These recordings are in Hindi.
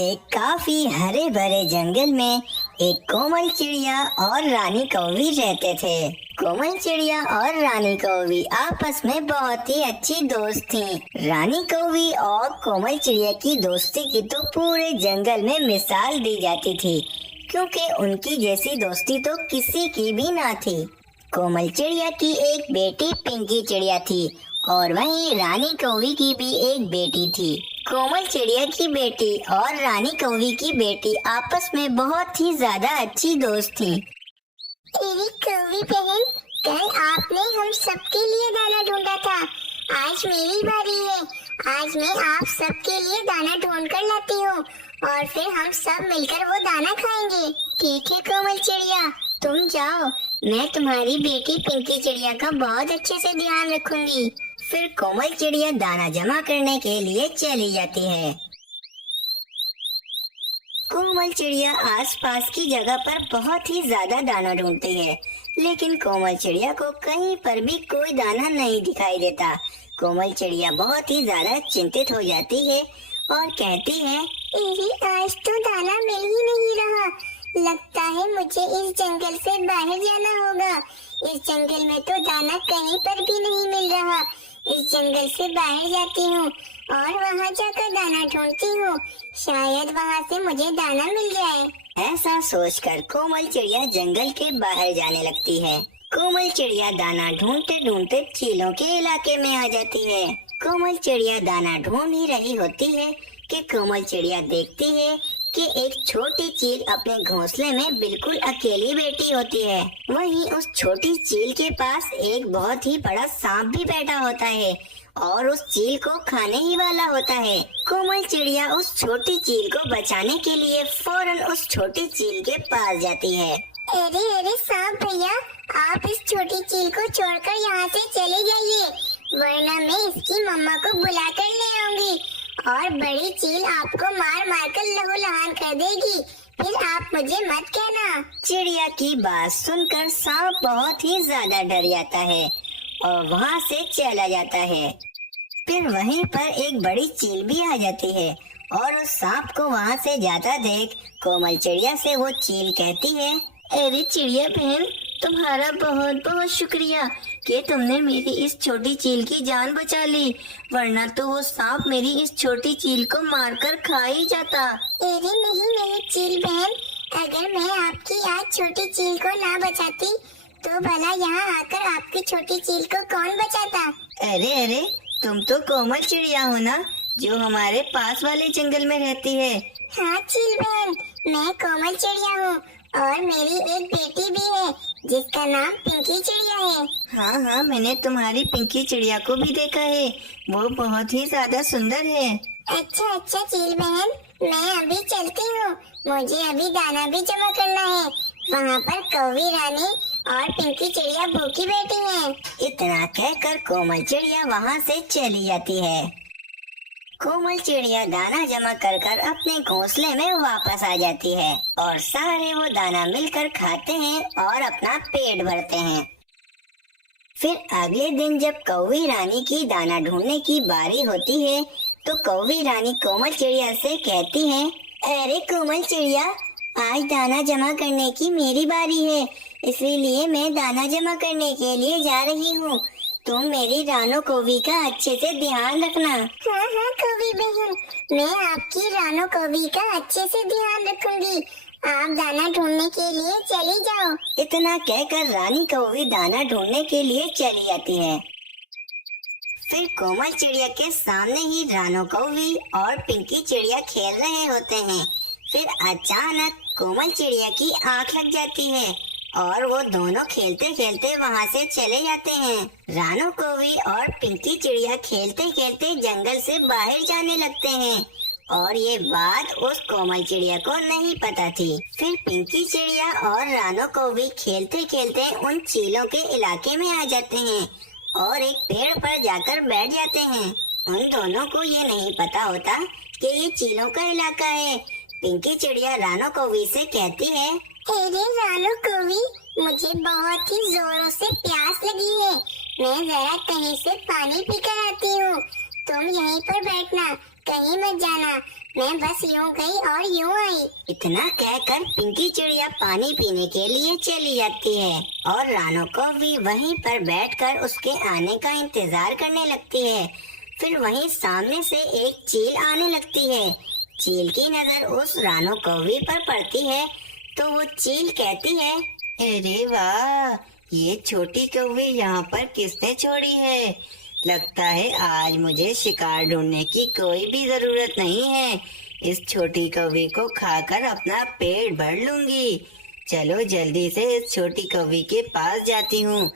एक काफी हरे भरे जंगल में एक कोमल चिड़िया और रानी कौवी रहते थे। कोमल चिड़िया और रानी कौवी आपस में बहुत ही अच्छी दोस्त थीं। रानी कौवी और कोमल चिड़िया की दोस्ती की तो पूरे जंगल में मिसाल दी जाती थी, क्योंकि उनकी जैसी दोस्ती तो किसी की भी ना थी। कोमल चिड़िया की एक बेटी पिंकी चिड़िया थी और वहीं रानी कौवी की भी एक बेटी थी। कोमल चिड़िया की बेटी और रानी कौवी की बेटी आपस में बहुत ही ज्यादा अच्छी दोस्त थी। मेरी कौवी बहन, कल आपने हम सबके लिए दाना ढूंढा था, आज मेरी बारी है। आज मैं आप सबके लिए दाना ढूंढ कर लाती हूँ और फिर हम सब मिलकर वो दाना खाएंगे। ठीक है कोमल चिड़िया, तुम जाओ, मैं तुम्हारी बेटी पिंकी चिड़िया का बहुत अच्छे से ध्यान रखूंगी। फिर कोमल चिड़िया दाना जमा करने के लिए चली जाती है। कोमल चिड़िया आसपास की जगह पर बहुत ही ज्यादा दाना ढूंढती है, लेकिन कोमल चिड़िया को कहीं पर भी कोई दाना नहीं दिखाई देता। कोमल चिड़िया बहुत ही ज्यादा चिंतित हो जाती है और कहती है, आज तो दाना मिल ही नहीं रहा। लगता है मुझे इस जंगल से बाहर जाना होगा। इस जंगल में तो दाना कहीं पर भी नहीं मिल रहा। इस जंगल से बाहर जाती हूँ और वहाँ जाकर दाना ढूंढती हूँ, शायद वहाँ से मुझे दाना मिल जाए। ऐसा सोचकर कोमल चिड़िया जंगल के बाहर जाने लगती है। कोमल चिड़िया दाना ढूंढते ढूंढते चीलों के इलाके में आ जाती है। कोमल चिड़िया दाना ढूंढ ही रही होती है कि कोमल चिड़िया देखती है कि एक छोटी चील अपने घोंसले में बिल्कुल अकेली बैठी होती है। वहीं उस छोटी चील के पास एक बहुत ही बड़ा सांप भी बैठा होता है और उस चील को खाने ही वाला होता है। कोमल चिड़िया उस छोटी चील को बचाने के लिए फौरन उस छोटी चील के पास जाती है। अरे अरे सांप भैया, आप इस छोटी चील को छोड़कर यहाँ से चले जाइए, वरना मैं इसकी मम्मा को बुला कर ले आऊंगी और बड़ी चील आपको मार मार कर लहूलुहान कर देगी। फिर आप मुझे मत कहना। चिड़िया की बात सुनकर सांप बहुत ही ज्यादा डर जाता है और वहाँ से चला जाता है। फिर वहीं पर एक बड़ी चील भी आ जाती है और उस सांप को वहाँ से जाता देख कोमल चिड़िया से वो चील कहती है, अरे चिड़िया बहन, तुम्हारा बहुत बहुत शुक्रिया कि तुमने मेरी इस छोटी चील की जान बचा ली, वरना तो वो सांप मेरी इस छोटी चील को मारकर खा ही जाता। अरे नहीं नहीं चील बहन, अगर मैं आपकी आज छोटी चील को ना बचाती तो भला यहाँ आकर आपकी छोटी चील को कौन बचाता। अरे अरे, तुम तो कोमल चिड़िया हो ना, जो हमारे पास वाले जंगल में रहती है। हाँ चील बहन, मैं कोमल चिड़िया हूँ और मेरी एक बेटी भी है जिसका नाम पिंकी चिड़िया है। हाँ हाँ, मैंने तुम्हारी पिंकी चिड़िया को भी देखा है, वो बहुत ही ज्यादा सुंदर है। अच्छा अच्छा चील बहन, मैं अभी चलती हूँ, मुझे अभी दाना भी जमा करना है। वहाँ पर कौवी रानी और पिंकी चिड़िया भूखी बैठी हैं। इतना कहकर कोमल चिड़िया वहाँ से चली जाती है। कोमल चिड़िया दाना जमा कर कर अपने घोंसले में वापस आ जाती है और सारे वो दाना मिलकर खाते हैं और अपना पेट भरते हैं। फिर अगले दिन जब कौवी रानी की दाना ढूंढने की बारी होती है तो कौवी रानी कोमल चिड़िया से कहती है, अरे कोमल चिड़िया, आज दाना जमा करने की मेरी बारी है, इसीलिए मैं दाना जमा करने के लिए जा रही हूँ। तुम मेरी रानो कौवी का अच्छे से ध्यान रखना। हाँ हाँ कौवी बहन, मैं आपकी रानो कौवी का अच्छे से ध्यान रखूंगी। आप दाना ढूंढने के लिए चली जाओ। इतना कहकर रानी कौवी दाना ढूंढने के लिए चली जाती है। फिर कोमल चिड़िया के सामने ही रानो कौवी और पिंकी चिड़िया खेल रहे होते हैं। फिर अचानक कोमल चिड़िया की आंख लग जाती है और वो दोनों खेलते खेलते वहाँ से चले जाते हैं। रानो कौवी और पिंकी चिड़िया खेलते खेलते जंगल से बाहर जाने लगते हैं और ये बात उस कोमल चिड़िया को नहीं पता थी। फिर पिंकी चिड़िया और रानो कौवी खेलते खेलते उन चीलों के इलाके में आ जाते हैं और एक पेड़ पर जाकर बैठ जाते हैं। उन दोनों को ये नहीं पता होता कि ये चीलों का इलाका है। पिंकी चिड़िया रानो कौवी से कहती है, अरे रानो कौवी, मुझे बहुत ही जोरों से प्यास लगी है, मैं जरा कहीं से पानी पी कर आती हूँ। तुम यहीं पर बैठना, कहीं मत जाना। मैं बस यूं गई और यूं आई। इतना कहकर पिंकी चिड़िया पानी पीने के लिए चली जाती है और रानो कौवी वहीं पर बैठकर उसके आने का इंतजार करने लगती है। फिर वहीं सामने से एक चील आने लगती है। चील की नजर उस रानो कौवी पर पड़ती है तो वो चील कहती है, अरे वाह, ये छोटी कौवी यहाँ पर किसने छोड़ी है? लगता है आज मुझे शिकार ढूंढने की कोई भी जरूरत नहीं है। इस छोटी कौवी को खाकर अपना पेट भर लूंगी। चलो जल्दी से इस छोटी कौवी के पास जाती हूँ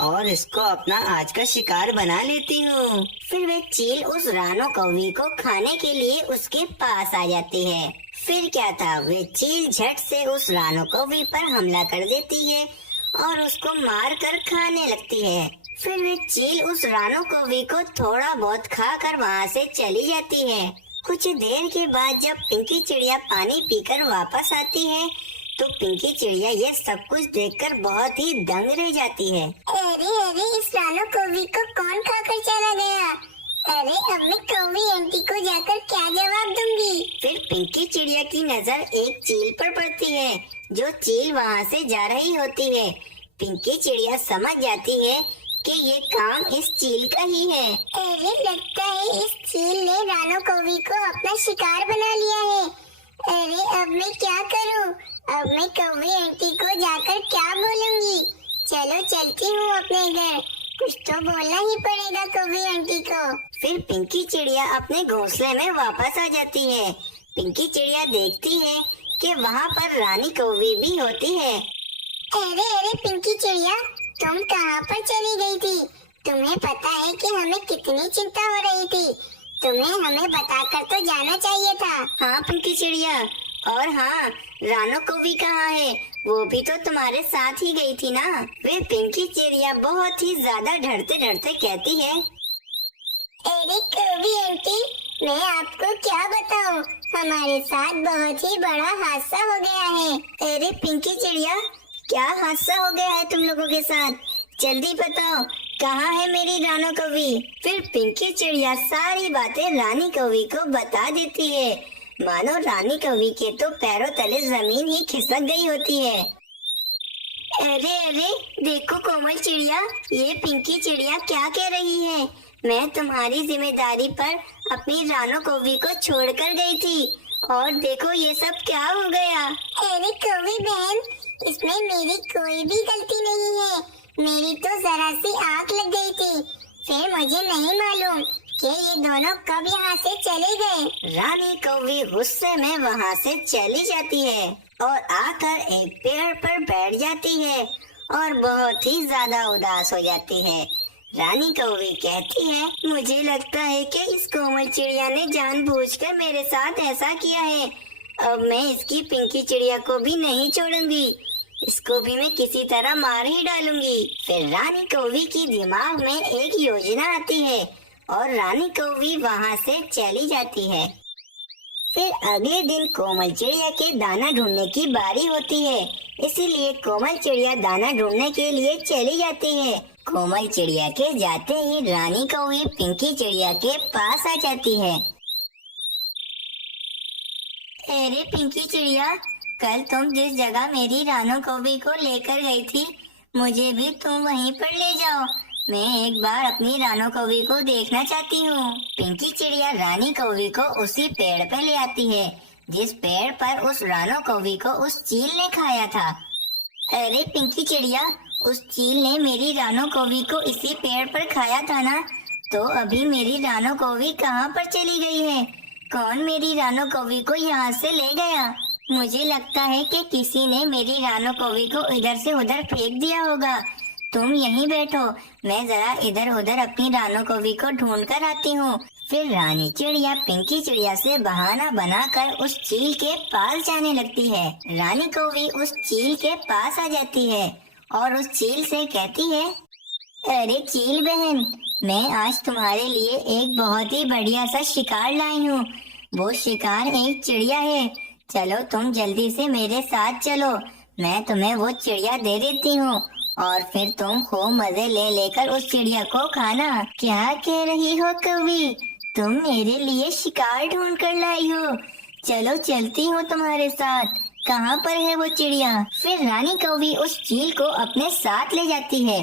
और इसको अपना आज का शिकार बना लेती हूँ। फिर वे चील उस रानो कौवी को खाने के लिए उसके पास आ जाती है। फिर क्या था, वे चील झट से उस रानो कौवी पर हमला कर देती है और उसको मार कर खाने लगती है। फिर वे चील उस रानो कौवी को थोड़ा बहुत खाकर वहाँ से चली जाती है। कुछ देर के बाद जब पिंकी चिड़िया पानी पीकर वापस आती है तो पिंकी चिड़िया ये सब कुछ देखकर बहुत ही दंग रह जाती है। अरे अरे, इस रानो कौवी को कौन खाकर चला गया? अरे अब मैं कौवी आंटी को जाकर क्या जवाब दूंगी? फिर पिंकी चिड़िया की नजर एक चील पर पड़ती है जो चील वहाँ से जा रही होती है। पिंकी चिड़िया समझ जाती है कि ये काम इस चील का ही है। अरे लगता है इस चील ने रानो कौवी को अपना शिकार बना लिया है। अरे अब मैं क्या करूं? अब मैं कौवी आंटी को जाकर क्या बोलूंगी? चलो चलती हूँ अपने घर, कुछ तो बोलना ही पड़ेगा कौवी आंटी को। फिर पिंकी चिड़िया अपने घोंसले में वापस आ जाती है। पिंकी चिड़िया देखती है कि वहाँ पर रानी कौवी भी होती है। अरे अरे पिंकी चिड़िया, तुम कहाँ पर चली गई थी? तुम्हें पता है कि हमें कितनी चिंता हो रही थी। तुम्हें हमें बताकर तो जाना चाहिए था। हाँ पिंकी चिड़िया, और हाँ, रानो कौवी कहाँ है? वो भी तो तुम्हारे साथ ही गई थी ना। वे पिंकी चिड़िया बहुत ही ज्यादा डरते डरते कहती है, अरे कौवी आंटी, मैं आपको क्या बताऊं, हमारे साथ बहुत ही बड़ा हादसा हो गया है। अरे पिंकी चिड़िया, क्या हादसा हो गया है तुम लोगों के साथ? जल्दी बताओ, कहाँ है मेरी रानो कौवी? फिर पिंकी चिड़िया सारी बातें रानी कौवी को बता देती है। मानो रानी कौवी के तो पैरों तले जमीन ही खिसक गई होती है। अरे अरे देखो कोमल चिड़िया, ये पिंकी चिड़िया क्या कह रही है? मैं तुम्हारी जिम्मेदारी पर अपनी रानो कौवी को छोड़कर गई थी और देखो ये सब क्या हो गया। अरे कौवी बहन, इसमें मेरी कोई भी गलती नहीं है। मेरी तो जरा सी आंख लग गई थी। फिर मुझे नहीं मालूम कि ये दोनों कब यहाँ से चले गए। रानी कौवी गुस्से में वहाँ से चली जाती है और आकर एक पेड़ पर बैठ जाती है और बहुत ही ज्यादा उदास हो जाती है। रानी कौवी कहती है, मुझे लगता है कि इस कोमल चिड़िया ने जानबूझकर मेरे साथ ऐसा किया है। अब मैं इसकी पिंकी चिड़िया को भी नहीं छोड़ूंगी, इसको भी मैं किसी तरह मार ही डालूंगी। फिर रानी कौवी की दिमाग में एक योजना आती है और रानी कौवी वहाँ से चली जाती है। फिर अगले दिन कोमल चिड़िया के दाना ढूंढने की बारी होती है, इसीलिए कोमल चिड़िया दाना ढूंढने के लिए चली जाती है। कोमल चिड़िया के जाते ही रानी कौवी पिंकी चिड़िया के पास आ जाती है। अरे पिंकी चिड़िया, कल तुम जिस जगह मेरी रानो कौवी को लेकर गई थी, मुझे भी तुम वहीं पर ले जाओ। मैं एक बार अपनी रानो कौवी को देखना चाहती हूँ। पिंकी चिड़िया रानी कौवी को उसी पेड़ पे ले आती है जिस पेड़ पर उस रानो कौवी को उस चील ने खाया था। अरे पिंकी चिड़िया, उस चील ने मेरी रानो कौवी को इसी पेड़ पर खाया था ना, तो अभी मेरी रानो कौवी कहाँ पर चली गई है? कौन मेरी रानो कौवी को यहाँ से ले गया? मुझे लगता है कि किसी ने मेरी रानो कौवी को इधर से उधर फेंक दिया होगा। तुम यहीं बैठो, मैं जरा इधर उधर अपनी रानो कौवी को ढूंढ कर आती हूँ। फिर रानी चिड़िया पिंकी चिड़िया से बहाना बनाकर उस चील के पास जाने लगती है। रानी कौवी उस चील के पास आ जाती है और उस चील से कहती है, अरे चील बहन, मैं आज तुम्हारे लिए एक बहुत ही बढ़िया सा शिकार लाई हूँ। वो शिकार एक चिड़िया है। चलो तुम जल्दी से मेरे साथ चलो, मैं तुम्हें वो चिड़िया दे देती हूँ और फिर तुम खूब मजे ले लेकर उस चिड़िया को खाना। क्या कह रही हो कौवी? तुम मेरे लिए शिकार ढूंढ कर लाई हो। चलो चलती हूँ तुम्हारे साथ। कहाँ पर है वो चिड़िया? फिर रानी कौवी उस चील को अपने साथ ले जाती है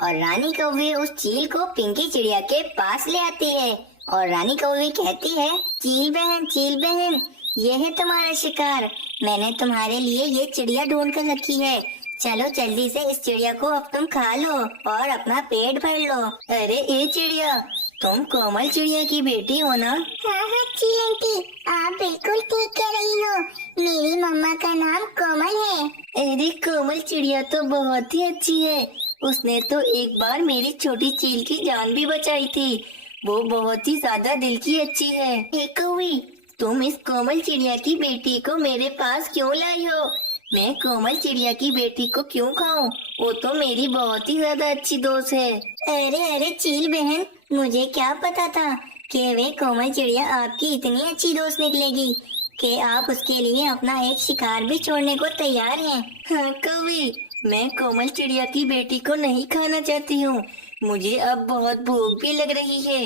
और रानी कौवी उस चील को पिंकी चिड़िया के पास ले आती है और रानी कौवी कहती है, चील बहन, ये है तुम्हारा शिकार। मैंने तुम्हारे लिए ये चिड़िया ढूंढ कर रखी है। चलो जल्दी से इस चिड़िया को अब तुम खा लो और अपना पेट भर लो। अरे ए चिड़िया, तुम कोमल चिड़िया की बेटी हो ना? हाँ चील आंटी, आप बिल्कुल ठीक कह रही हो। मेरी मम्मा का नाम कोमल है। अरे कोमल चिड़िया तो बहुत ही अच्छी है। उसने तो एक बार मेरी छोटी चील की जान भी बचाई थी। वो बहुत ही ज्यादा दिल की अच्छी है। ए कौवी, तुम इस कोमल चिड़िया की बेटी को मेरे पास क्यों लाई हो? मैं कोमल चिड़िया की बेटी को क्यों खाऊं? वो तो मेरी बहुत ही ज्यादा अच्छी दोस्त है। अरे चील बहन, मुझे क्या पता था कि वे कोमल चिड़िया आपकी इतनी अच्छी दोस्त निकलेगी कि आप उसके लिए अपना एक शिकार भी छोड़ने को तैयार हैं। हाँ कौवी, मैं कोमल चिड़िया की बेटी को नहीं खाना चाहती हूँ। मुझे अब बहुत भूख भी लग रही है।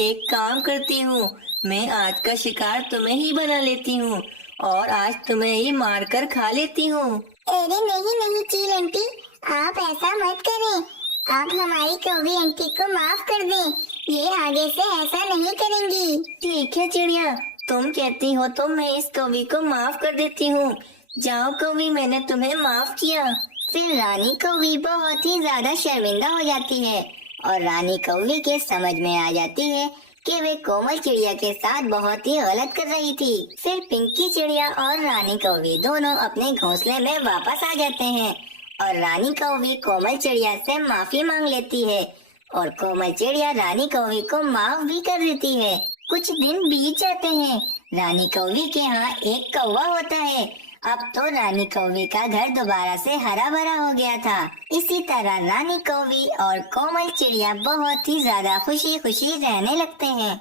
एक काम करती हूँ, मैं आज का शिकार तुम्हें ही बना लेती हूँ और आज तुम्हें ही मार कर खा लेती हूँ। अरे नहीं चील आंटी, आप ऐसा मत करें। आप हमारी कौवी आंटी को माफ कर दें। ये आगे से ऐसा नहीं करेंगी। ठीक है चिड़िया, तुम कहती हो तो मैं इस कौवी को माफ कर देती हूँ। जाओ कौवी, मैंने तुम्हें माफ किया। फिर रानी कौवी बहुत ही ज्यादा शर्मिंदा हो जाती है और रानी कौवी के समझ में आ जाती है कि वे कोमल चिड़िया के साथ बहुत ही गलत कर रही थी। फिर पिंकी चिड़िया और रानी कौवी दोनों अपने घोंसले में वापस आ जाते हैं और रानी कौवी कोमल चिड़िया से माफी मांग लेती है और कोमल चिड़िया रानी कौवी को माफ भी कर देती है। कुछ दिन बीत जाते हैं। रानी कौवी के यहाँ एक कौवा होता है। अब तो रानी कौवी का घर दोबारा से हरा भरा हो गया था। इसी तरह रानी कौवी और कोमल चिड़िया बहुत ही ज्यादा खुशी खुशी रहने लगते हैं।